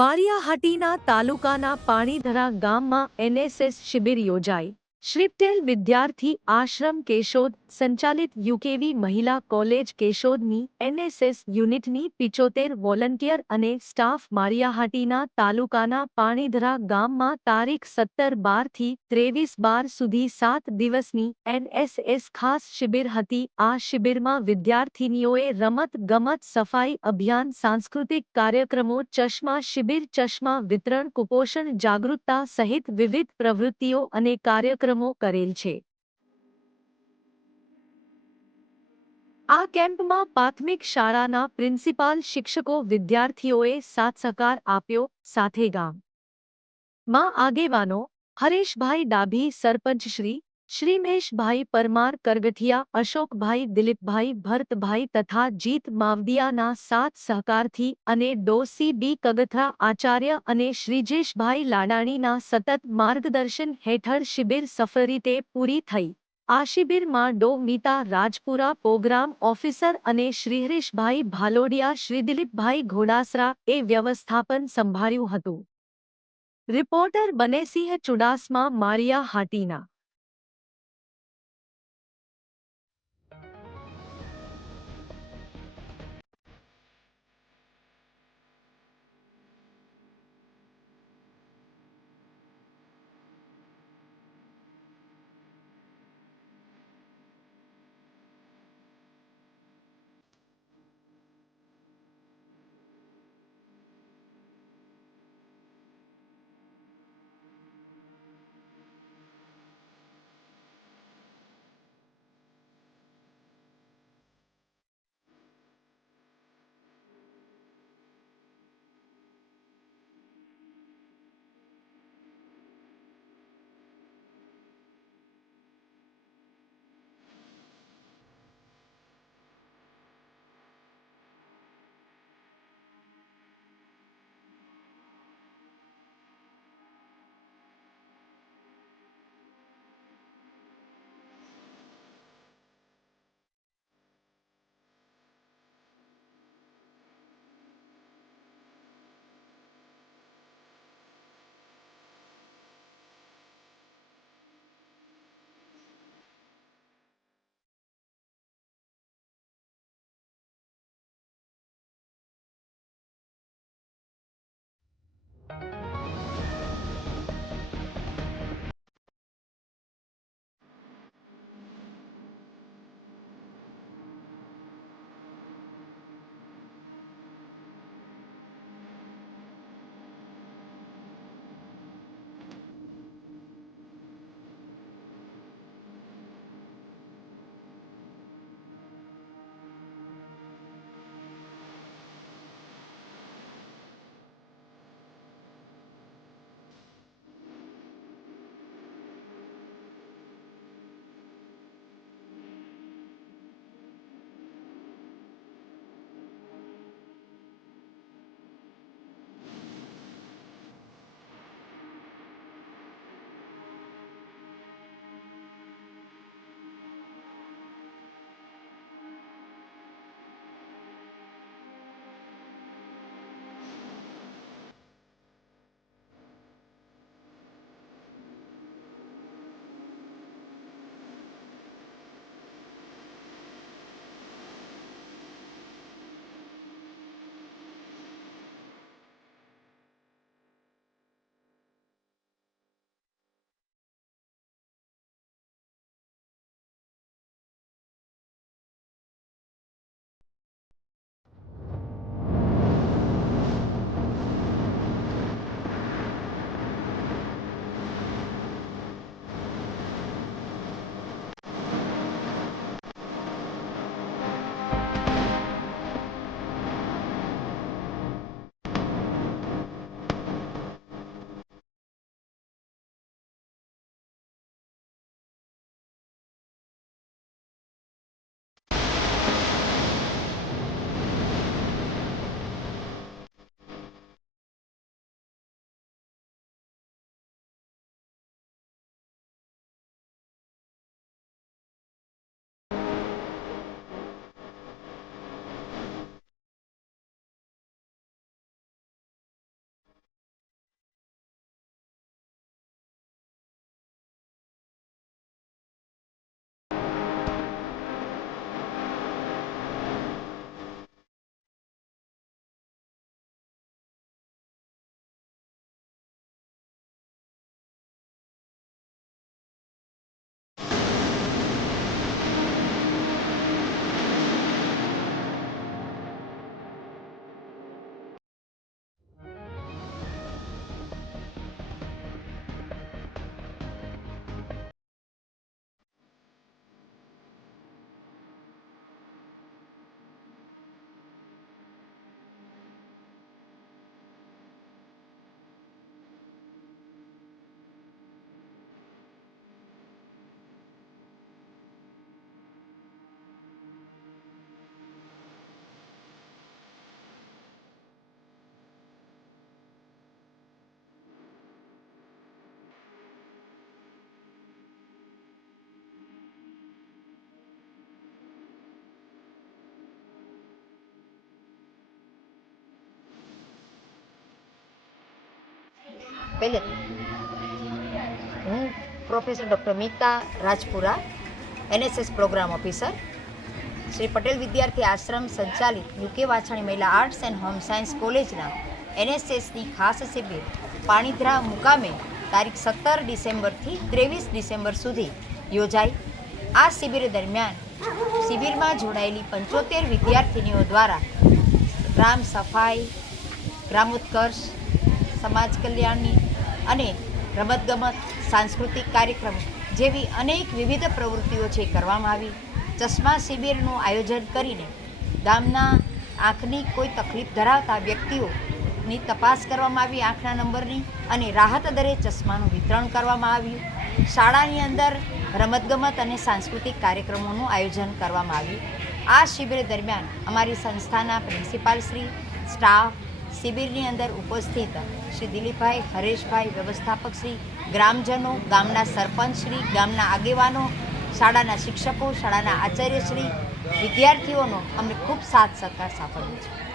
માળિયાહાટીના તાલુકાના પાણીધરા ગામમાં એનએસએસ શિબિર યોજાઈ. શ્રી પટેલ વિદ્યાર્થી આશ્રમ કેશોદ સંચાલિત યુકેવી મહિલા કોલેજ કેશોદની એનએસએસ યુનિટની 75 વોલન્ટિયર અને સ્ટાફ માળિયાહાટીના તાલુકાના પાણીધરા ગામમાં તારીખ 17/12 થી 23/12 સુધી 7 દિવસની એનએસએસ ખાસ શિબિર હતી. આ શિબિરમાં વિદ્યાર્થિનીઓએ રમત ગમત, સફાઈ અભિયાન, સાંસ્કૃતિક કાર્યક્રમો, ચશ્મા શિબિર, ચશ્મા વિતરણ, કુપોષણ જાગૃતતા સહિત વિવિધ પ્રવૃત્તિઓ અને કાર્યક્રમો કરેલ છે. આ કેમ્પમાં પ્રાથમિક શાળાના પ્રિન્સિપાલ, શિક્ષકો, વિદ્યાર્થીઓએ સાથ સહકાર આપ્યો. સાથે ગામમાં આગેવાનો હરેશભાઈ ડાભી, સરપંચશ્રી શ્રી મહેશભાઈ પરમાર, કરગઠિયા અશોકભાઈ, દિલીપભાઈ, ભરતભાઈ તથા જીત માવદિયાના સાથ સહકારથી અને ડોસી બી કગથરા આચાર્ય અને શ્રીજેશભાઈ લાડાણીના સતત માર્ગદર્શન હેઠળ શિબિર સફળ રીતે પૂરી થઈ. આ શિબિરમાં ડો મીતા રાજપુરા, પ્રોગ્રામ ઓફિસર અને શ્રી હરીશભાઈ ભાલોડિયા, શ્રી દિલીપભાઈ ઘોડાસરા એ વ્યવસ્થાપન સંભાળ્યું હતું. રિપોર્ટર બનેસિંહ ચુડાસમા, માળિયાહાટીના. પહેલેથી હું professor doctor Mita Rajpura, NSS program officer, Shri Patel વિદ્યાર્થી આશ્રમ સંચાલિત UK વાછાણી મહિલા આર્ટ્સ એન્ડ હોમ સાયન્સ કોલેજના NSSની ખાસ શિબિર પાણીધ્રા મુકામે તારીખ 17 ડિસેમ્બરથી 23 ડિસેમ્બર સુધી યોજાઈ. આ શિબિર દરમિયાન શિબિરમાં જોડાયેલી 75 વિદ્યાર્થીનીઓ દ્વારા ગ્રામ સફાઈ, ગ્રામોત્કર્ષ, સમાજ કલ્યાણની અને રમતગમત, સાંસ્કૃતિક કાર્યક્રમ જેવી અનેક વિવિધ પ્રવૃત્તિઓ છે કરવામાં આવી. ચશ્મા શિબિરનું આયોજન કરીને ગામના આંખની કોઈ તકલીફ ધરાવતા વ્યક્તિઓની તપાસ કરવામાં આવી, આંખના નંબરની, અને રાહત દરે ચશ્માનું વિતરણ કરવામાં આવ્યું. શાળાની અંદર રમતગમત અને સાંસ્કૃતિક કાર્યક્રમોનું આયોજન કરવામાં આવ્યું. આ શિબિર દરમિયાન અમારી સંસ્થાના પ્રિન્સિપાલ શ્રી, સ્ટાફ, શિબિરની અંદર ઉપસ્થિત શ્રી દિલીપભાઈ, હરેશભાઈ, વ્યવસ્થાપક શ્રી, ગ્રામજનો, ગામના સરપંચ શ્રી, ગામના આગેવાનો, શાળાના શિક્ષકો, શાળાના આચાર્યશ્રી, વિદ્યાર્થીઓનો અમને ખૂબ સાથ સહકાર સાંપડ્યો છે.